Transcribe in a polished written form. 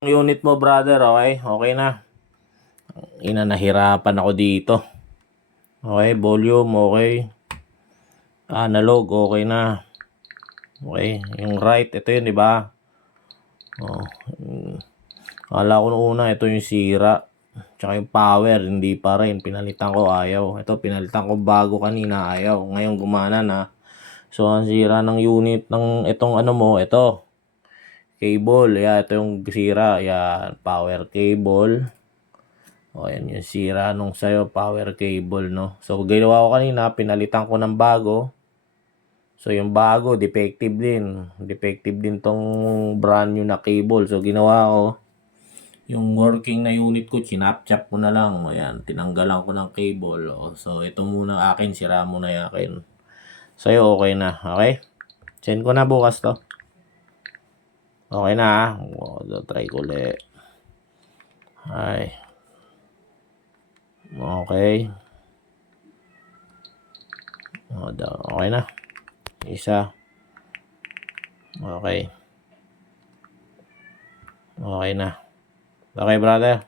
Unit mo, brother, okay? Okay na. Nahirapan ako dito. Okay, volume, okay. Analog, okay na. Okay, yung right, ito yun, di ba? Oh, akala ko nung una, ito yung sira. Tsaka yung power, hindi pa rin. Pinalitan ko, ayaw. Ito, pinalitan ko bago kanina, ayaw. Ngayon, gumana na. So, ang sira ng unit ng itong ano mo, ito. Cable, yeah, ito yung sira. Yan, power cable. O, yan yung sira nung sa'yo, power cable, no? So, ginawa ko kanina, pinalitan ko ng bago. So, yung bago, defective din. Defective din tong brand new na cable. So, ginawa ko, yung working na unit ko, chinap-chap ko na lang. O, yan, tinanggalan ko ng cable. O, so, ito muna akin, sira muna yung akin. Sa'yo, okay na. Okay? Send ko na bukas to. Okay na, ha? O, try ko ulit. Ay. Okay. Okay na. Isa. Okay. Okay na. Okay, brother.